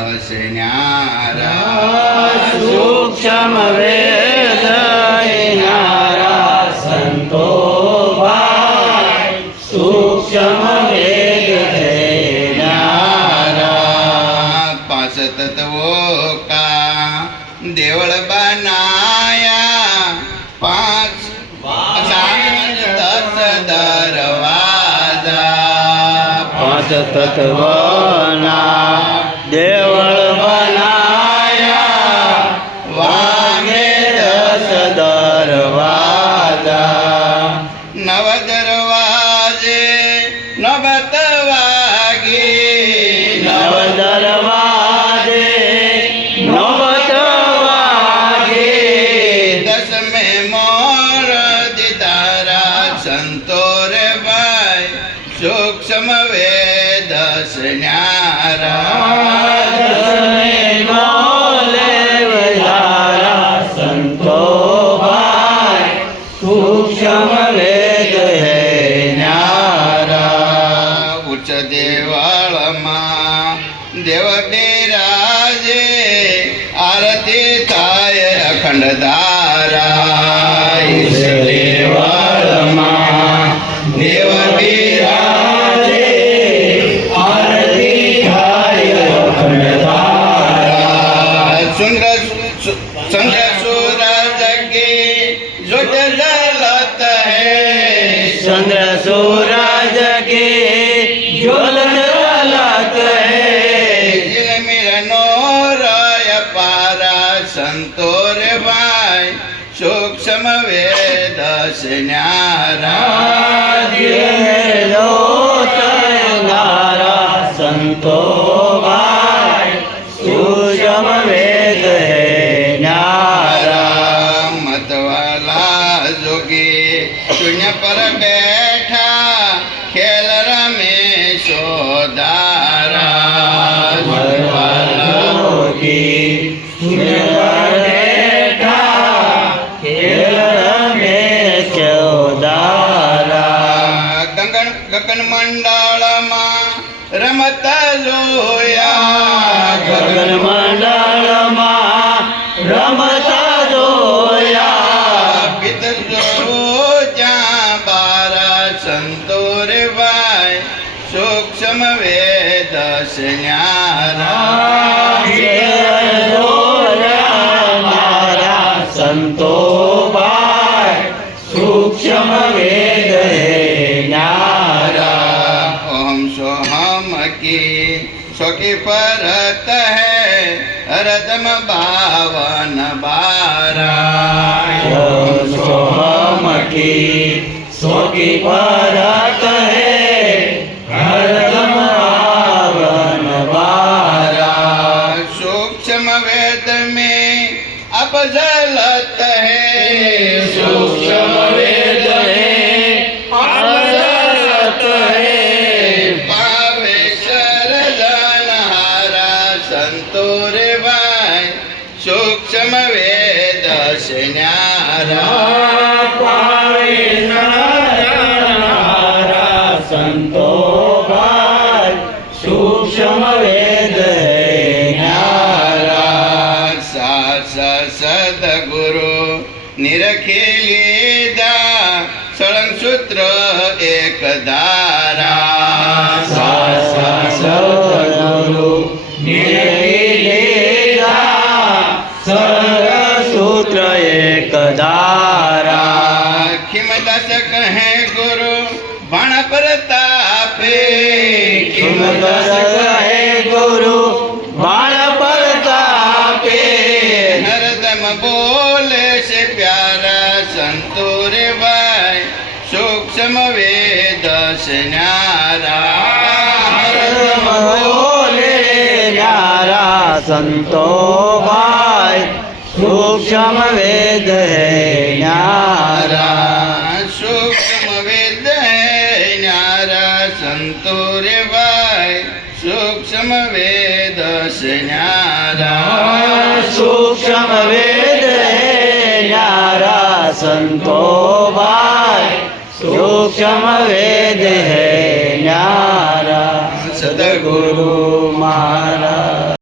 દસ ન્યારા સૂક્ષ્મ વેદ ન્યારા સંતો ભાઈ સૂક્ષ્મ વેદ ન્યારા પાંચ તત્વો કા દેવળ બનાયા પાંચ દસ દરવાજા પાંચ તત્વના દેવળ બનાયા વાગે દસ દરવાજા નવ દરવાજે નવત વાગી નવ દરવાજે નવત વાગે દસમે મોર દીધારા સંતો રે ભાઈ સૂક્ષ્મ વેદ ન્યારા દસમે મોલે વધારા સંતો ભાઈ સૂક્ષ્મ વેદ હે ન્યારા ઉચ્ચ દેવાળમાં દેવ બિરાજે આરતી થાય અખંડ ધારા ઉચ્ચ દેવાળમાં દેવ બિરાજે આરતી થાય અખંડ ધારા ચંદ્ર સૂરજ કી જ્યોત જલત હૈ चंद्र सूरज के ज्वलन जलत है मिलनो राय पारा संतो रे भाई सूक्ष्म वेद न्यारा नारा संतो भाई सूक्ष्म वेद है न्यारा मतवाला जोगी शून्य पर बैठा खेल रमे सोदारा की ગગન મંડળમાં રમતા જોયા ગગન મંડળમાં રમતા જોયા પિતર જો જ્યાં બારા સંતો રે ભાઈ સૂક્ષ્મ વેદ ન્યારા મારા સંતો ભાઈ સૂક્ષ્મ વેદ न्यारा ओम सोहम की शोकी परत है हरदम बावन बारा सोहम की सोकी परत है हरदम पावन बारा सूक्ष्म वेद में अपजलत है सूक्ष्म वेद है अपजलत है पावेश्वर जानहारा संतो रे भाई सूक्ष्म वेद न्यारा संतो भाई सूक्ष्म वेद न्यारा सदगुरु निरखे लीधा सळंग सूत्र एक धारा सदगुरु निरखेलेगा सूत्र एक धारा खिमदास कहे गुरु बाण प्रतापे खिमदास कहे गुरु बाण प्रतापे हरदम बोले से प्यारा संतो रे भाई सूक्ष्म वेद न्यारा हरदम बोले न्यारा संतो भाई सूक्ष्म वेद है न्यारा सूक्ष्म वेद है न्यारा संतो रे भाई सूक्ष्म वेद न्यारा सूक्ष्म वेद है न्यारा संतो भाई सूक्ष्म वेद है न्यारा सदगुरु महाराज।